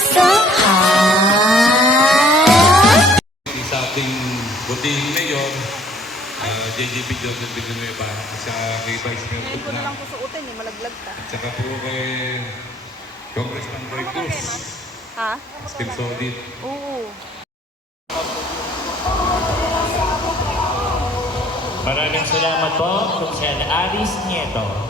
Sa ating buting mayor, JJP Joseph Villanueva, sa kay Vice Mayor Ngayon ko na lang Tugna, susuotin eh, malaglag ka. at saka po kay Congressman Roy Cruz, Ha? Team Solid. Oo. Maraming salamat po, Consel Aris Nieto.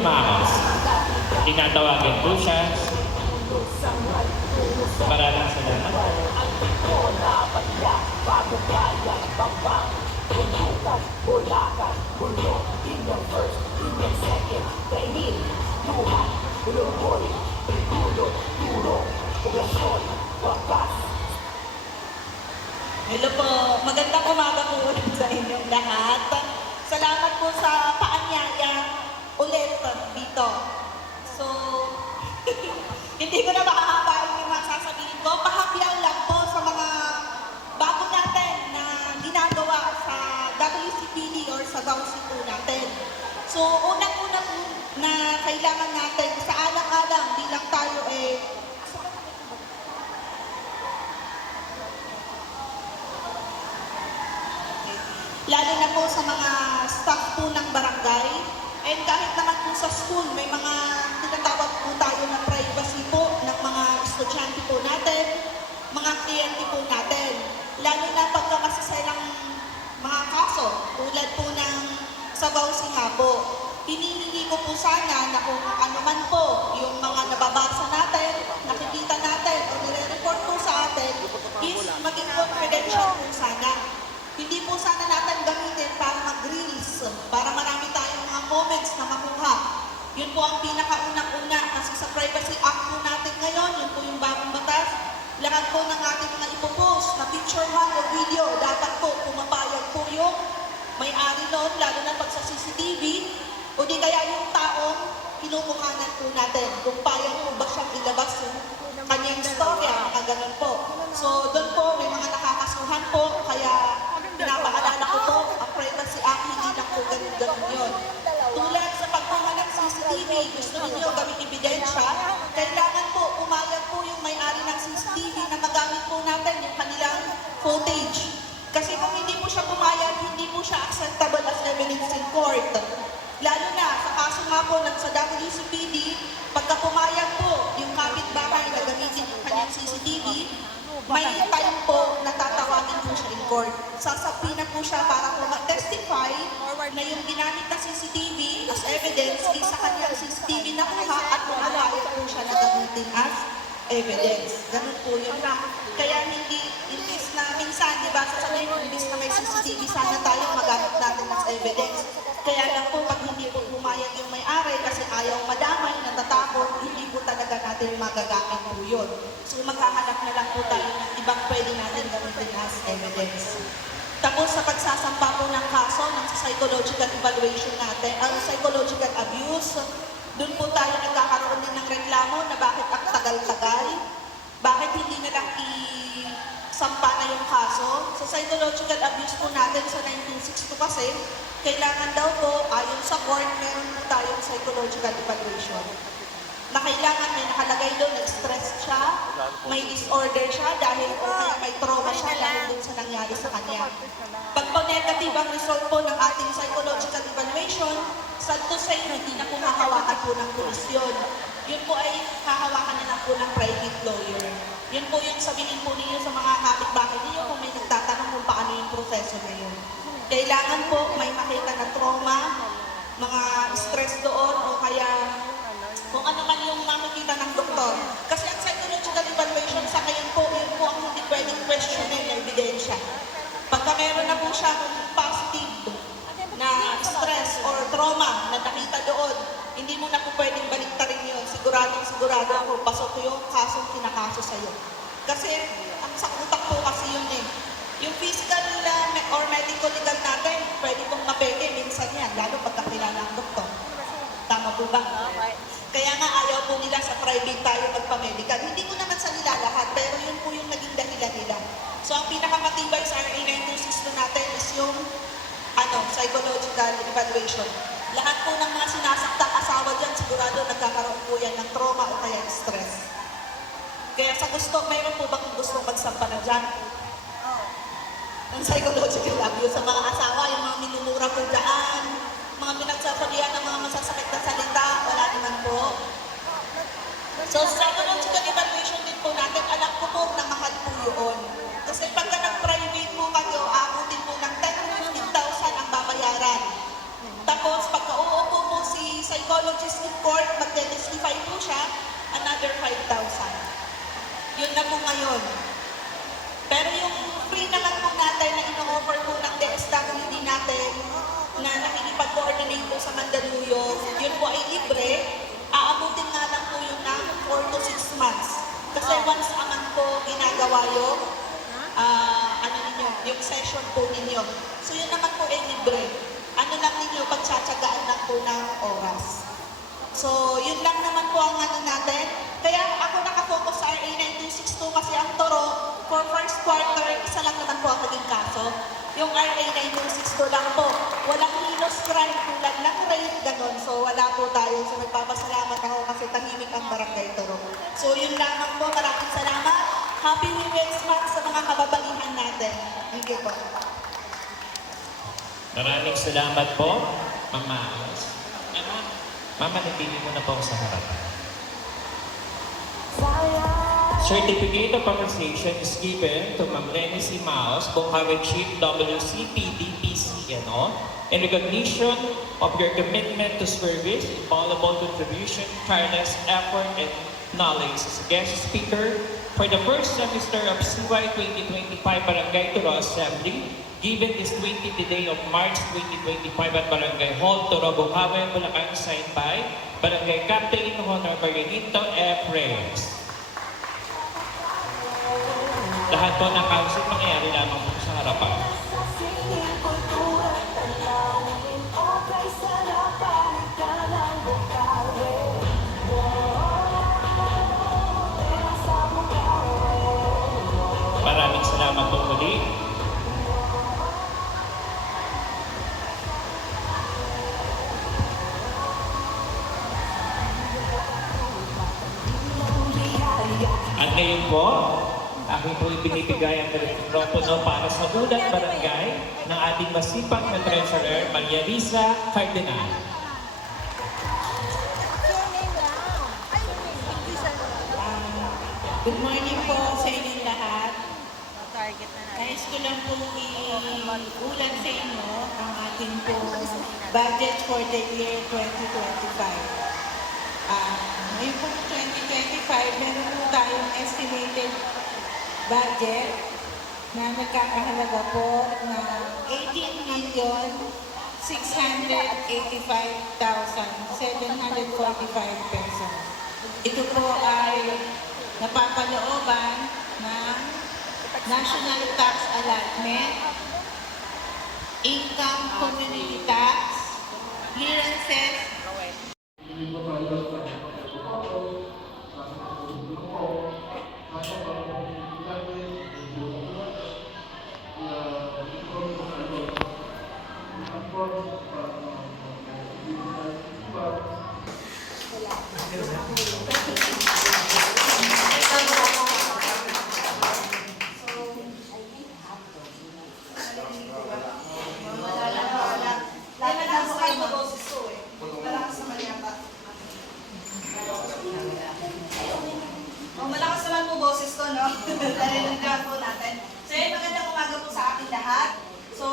Maos. Tinatawagan po siya. Maraming salamat. Hello po, magandang umaga po ulit sa inyong lahat. Salamat po sa paanyaya ulit dito. So, hindi ko na makakabayan yung mga sasabihin ko. Pahapyaw lang po sa mga bago natin na ginagawa sa WCPD or sa Gausi po natin. So, unang-una po na kailangan natin sa alang-alang bilang tayo lalo na po sa mga staff po ng barangay, and kahit naman po sa school, may mga tinatawag po tayo na privacy po ng mga estudyante po natin, mga kliyente po natin. Lalo na pagka masiselang mga kaso, tulad po ng sabaw singabo. Hinihingi ko po sana na kung ano man po yung mga nababasa natin, nakikita natin, o nire-report po sa atin, is maging confidential po sana. Hindi po sana natin gamitin para mag-reels, para marami tayong mga comments na makuha. Yun po ang pinakaunang-una kasi sa Privacy Act po natin ngayon, yun po yung bagong batas. Lahat po ng ating mga ipopost na picture man o video, dapat po pumapayag po yung may-ari noon, lalo na pag sa CCTV, o di kaya yung taong pinumukhanan po natin. Kung payag po ba siyang ilabas yung kanyang storya, mga ganun po. So doon po may mga nakakasuhan po, kaya pinapaalala ko po, ang Privacy Act, hindi lang po ganun yun. Tulad sa pagkuha ng CCTV, gusto niyo gawing ebidensya, kailangan po pumayag po yung may-ari ng CCTV na magamit po natin yung kanilang footage. Kasi kung hindi po siya pumayag, hindi po siya acceptable as evidence in court. Lalo na sa kaso nga po ng sa WCPD, pagka pumayag po yung kapitbahay na gamitin yung kanyang CCTV, may time po na tatawagin po siya in court. Sasapinan po siya para po mag-testify na yung ginamit na CCTV as evidence is sa kanyang CCTV na kuha at pumayag po siya na gamitin as evidence. Ganun po yun na. Kaya hindi, imbis na minsan, di ba, sasabihin mo, imbis na may CCTV, sana tayo magamit natin as evidence. Kaya lang po, pag hindi po pumayag yung may-ari kasi ayaw madamay, natatakot, hindi po talaga natin magagamit po yun. So maghahanap na lang po tayo ng ibang pwede natin gamitin as evidence. Tapos sa pagsasampa po ng kaso, ng psychological evaluation natin, ang psychological abuse, doon po tayo nagkakaroon din ng reklamo na bakit ang tagal-tagal, bakit hindi na lang isampa na yung kaso. Sa psychological abuse po natin sa 1962 kasi, kailangan daw po, ayon sa court, meron po tayong psychological evaluation. Na kailangan may nakalagay doon, nag-stress siya, may disorder siya dahil po kaya may trauma siya dahil doon sa nangyari sa kanya. Pag po negative ang result po ng ating psychological evaluation, sad to say, hindi na po hahawakan po ng pulis yun. Yun po ay hahawakan na lang po ng private lawyer. Yun po yung sabihin po ninyo sa mga kapitbahay ninyo kung may nagtatanong kung paano yung proseso na yun. Kailangan po may makita na trauma, mga stress doon o kaya kung ano man yung makikita ng doktor. Kasi ang psychological evaluation sa ngayon po, yun po ang hindi pwedeng questionin na ebidensya. Pagka meron na po siya positive na stress or trauma na nakita doon, hindi mo na po pwedeng baliktarin yun. Sigurado ako, pasok ko yung kasong kinakaso sa'yo. Kasi ang sa utak po kasi yun eh. Yung physical or medical legal natin, pwede pong mapeke minsan yan, lalo pagkakilala ang doktor. Tama po ba? Kaya nga ayaw po nila sa private tayo magpa-medical. Hindi ko naman sa nila lahat, pero yun po yung naging dahilan nila. So ang pinakamatibay sa RA 9262 natin is yung psychological evaluation. Lahat po ng mga sinasaktan asawa dyan, sigurado nagkakaroon po yan ng trauma o kaya stress. Kaya sa gusto, mayroon po bang gustong magsampa na dyan? Ang psychological abuse sa mga asawa, yung mga minumura po dyan, mga pinagsasabihan ng mga masasakit na salita, wala naman po. So, psychological evaluation din po natin, alam ko po na mahal po yun. Kasi pagka nag-private po kayo, abutin po ng 10,000 to 15,000 ang babayaran. Tapos, pagka uupo po si psychologist in court, magde-testify po siya, another 5,000. Yun na po ngayon. Pero yung free naman po natin na ino-offer po ng DSWD natin na nakikipag-coordinate po sa Mandaluyong, yun po ay libre, aabutin nga lang po yun ng 4 to 6 months. Kasi once a month po ginagawa yung yung session po ninyo. So yun naman po ay libre. Ano lang ninyo, pagtsatsagaan lang po ng oras. So yun lang naman po ang natin. Kaya ako nakafocus sa RA 9262 kasi ang toro, for first quarter, isa lang naman po ang naging kaso. Yung RA 9262 lang po. Walang heinous crime tulad ng rape, ganon. So wala po tayo. So nagpapasalamat ako kasi tahimik ang barangay toro. So yun lamang po. Maraming salamat. Happy Women's Month sa mga kababaihan natin. Thank you po. Maraming salamat po, Mama Alice. Mama, nagpili mo na po ako sa harapan. Certificate of Appreciation is given to Ma'am Lenny C. Maos, Bukhari Chief WCPD PCNO, in recognition of your commitment to service, invaluable contribution, tireless effort, and knowledge as a guest speaker for the first semester of CY 2025 Barangay Toro Assembly, given this 20th day of March 2025 at Barangay Hall, Toro, Bukawi, Bulacan, signed by Barangay Captain Honor Marinito F. Reyes. Lahat po ng council mangyayari lamang po sa harapan. Maraming salamat po muli. At ngayon po, aking po ibinibigay ang mikropono para sa ulat barangay ng ating masipag na treasurer, Maria Risa Cardenal. Good morning po sa inyong lahat. Target na natin. Nais ko lang pong iulat sa inyo ang ating po budget for the year 2025. Ngayon po 2025, meron po tayong estimated budget na nagkakahalaga po na 18,685,745 pesos. Ito po ay napapalooban ng National Tax Allotment, Income Community Tax, clearances, Malakas naman po boses ko, no? Narinig po natin. So yun, magandang umaga po sa ating lahat. So,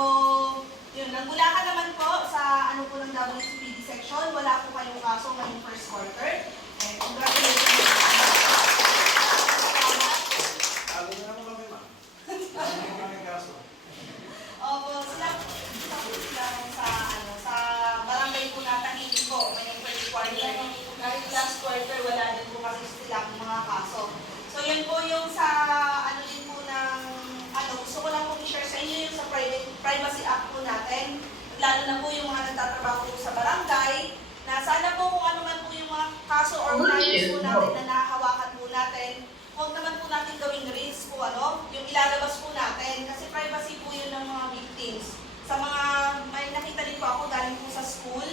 yun, nagbulakan naman po sa ano po ng WCPD section. Wala po kayong kaso ngayong first quarter. And congratulations. Opo, sila sa barangay po natahimik po ngayong first quarter. Kahit last quarter, wala din po kasi sila mga kaso. So yun po yung sa ano din po ng gusto ko lang po i-share sa inyo yung sa Privacy Act po natin. Lalo na po yung mga nagtatrabaho po sa barangay na sana po kung ano man po yung mga kaso or flyers po natin na nahahawakan po natin, huwag naman po natin gawing risk po po, yung ilalabas po natin. Kasi privacy po yun ng mga victims. Sa mga, may nakita din po ako galing po sa school,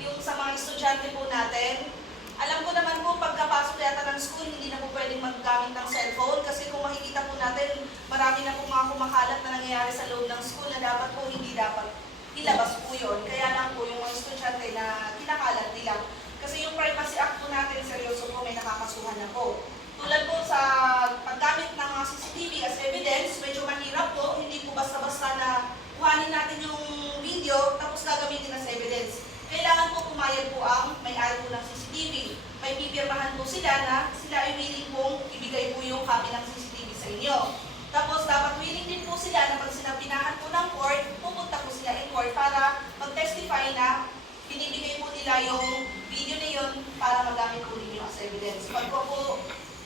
yung sa mga estudyante po natin. Alam ko naman po, pagkapasok yata ng school, hindi na po pwedeng maggamit ng cellphone. Kasi kung makikita po natin, marami na po mga kumakalat na nangyayari sa loob ng school na dapat po, hindi dapat ilabas po yun. Kaya lang po yung mga estudyante na kinakalat nila. Kasi yung Privacy Act po natin, seryoso po, may nakakasuhan na po. Tulad po sa paggamit ng mga CCTV as evidence, medyo mahirap po, hindi po basta-basta na kuhanin natin yung video tapos gagamitin as evidence. Kailangan po pumayag po ang may-ari po ng CCTV. May pipirmahan po sila na sila ay willing pong ibigay po yung copy ng CCTV sa inyo. Tapos dapat willing din po sila na pag sinabinahan po ng court, pupunta po sila in court para mag-testify na binibigay po nila yung video na yun para magamit po ninyo as evidence. Pag po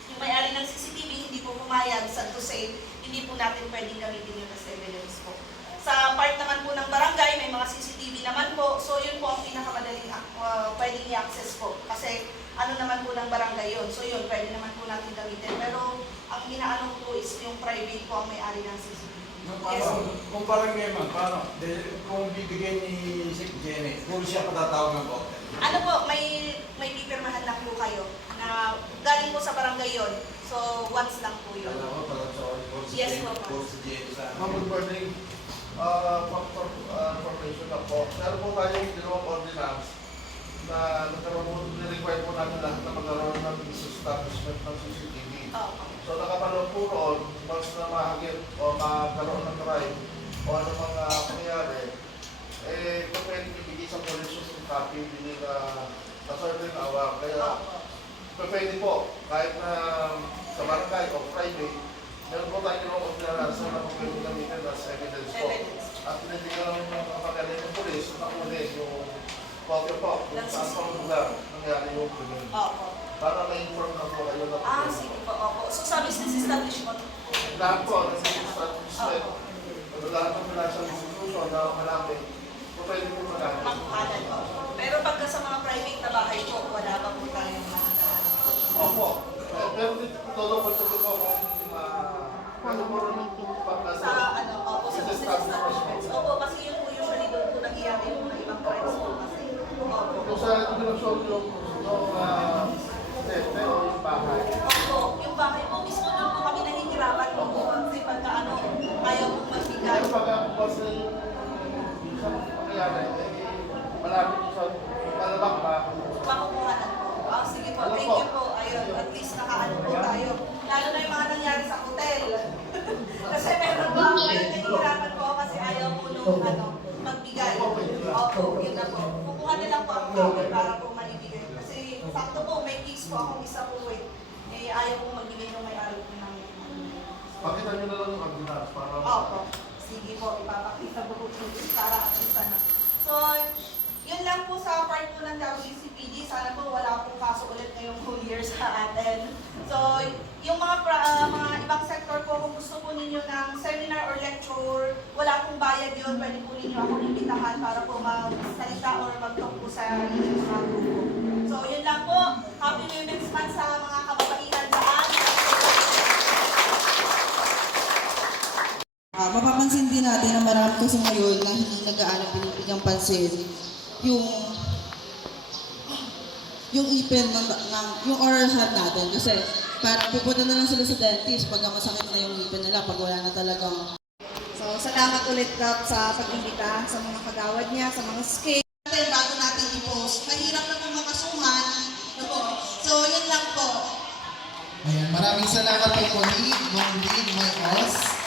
yung may-ari ng CCTV hindi po pumayag, sad to say, hindi po natin pwedeng gamitin yun as evidence po. Sa part naman po ng barangay, may mga CCTV naman po. So yun po ang pinakamadaling pwedeng i-access po. Kasi ano naman po ng barangay yun. So yun, pwede naman po natin gamitin. Pero ang inaano po is yung private po ang may-ari ng CCTV. Yes. Kung parang naman, paano? Kung bibigyan ni Sik Jenny, kung siya patatawag ng hotel. Ano po, may pipirmahan lang po kayo na galing po sa barangay yun. So once lang po yun. Alam mo, parang sa Yes, po. si Jenny sa... Ma'am, good morning. Information na po. Meron po tayong ginawang ordinance na nagkaroon po, nirequire po namin lahat na magkaroon ng establishment ng CCTV. Opo. So nakapanood po roon, once na mahagit o magkaroon ng crime o ano mga pangyayari, kung pwede ibigay sa police yung copy, hindi nila na certain hour. Kaya pwede po, kahit na sa barangay o Friday, meron po tayo ng ordinance na pwede gamitin as evidence po. At pinibigyan ng mga pagaling ng police na kunin yung copy po, kung saan pa lugar nangyari yung krimen. Opo. Para ma-inform na po kayo na Ah, sige po, opo. So sa business establishment po. lahat po, nasa establishment, lahat ng financial institution na malapit, po pwede po magamit. Makuhanan po. Pero pagka sa mga private na bahay po, wala pa po tayong makakahan. Opo. Pero dito todo po ito po kung ano po rin Sa ano, opo, sa business establishments. Opo, kasi yun po usually doon po nangyayari yung mga ibang crimes po kasi. Opo. kung sa dinusyon yung pero yung bahay. Opo, yung bahay po, mismo doon po kami nahihirapan po po. Kasi pagka ano, ayaw pong magbigay. Pero pag bukas na yung isang pangyayari, malapit sa malabak pa. Makukuhanan po. Ah, sige po, thank you po. Ayun, at least nakaano po tayo. Lalo na yung mga nangyari sa hotel. Kasi meron po ako ngayon nahihirapan po kasi ayaw po nung magbigay. Opo, yun na po. Kukuha na lang po ang tawag para po malibigay. Kasi sakto po, may case po akong isa po eh. Eh, ayaw po magbigay ng may-ari po ng Pakita nyo na lang yung ordinance para... Opo. Sige po, ipapakita po po para at least ano. So, yun lang po sa part po ng WCPD. Sana po wala pong kaso ulit ngayong whole year sa atin. So, yung mga ibang sector po, kung gusto po ninyo ng seminar or lecture, wala pong bayad yun. Pwede po ninyo akong imbitahan para po mag-salita or mag-talk po sa inyong mga grupo. So, yun lang po. Happy Women's Month sa mga kababaihan dyan. Mapapansin din natin na marami kasi ngayon na hindi nag-aano binibigyang pansin yung ipin yung oral health natin kasi parang pupunta na lang sila sa dentist pag masakit na yung ipin nila pag wala na talagang. So, salamat ulit Doc sa pag-imbita sa mga kagawad niya, sa mga skate. Bago natin i-post, mahirap na po makasuhan. So, yun lang po. Ayan, maraming salamat kay Colleen, Mong Lee, May Os.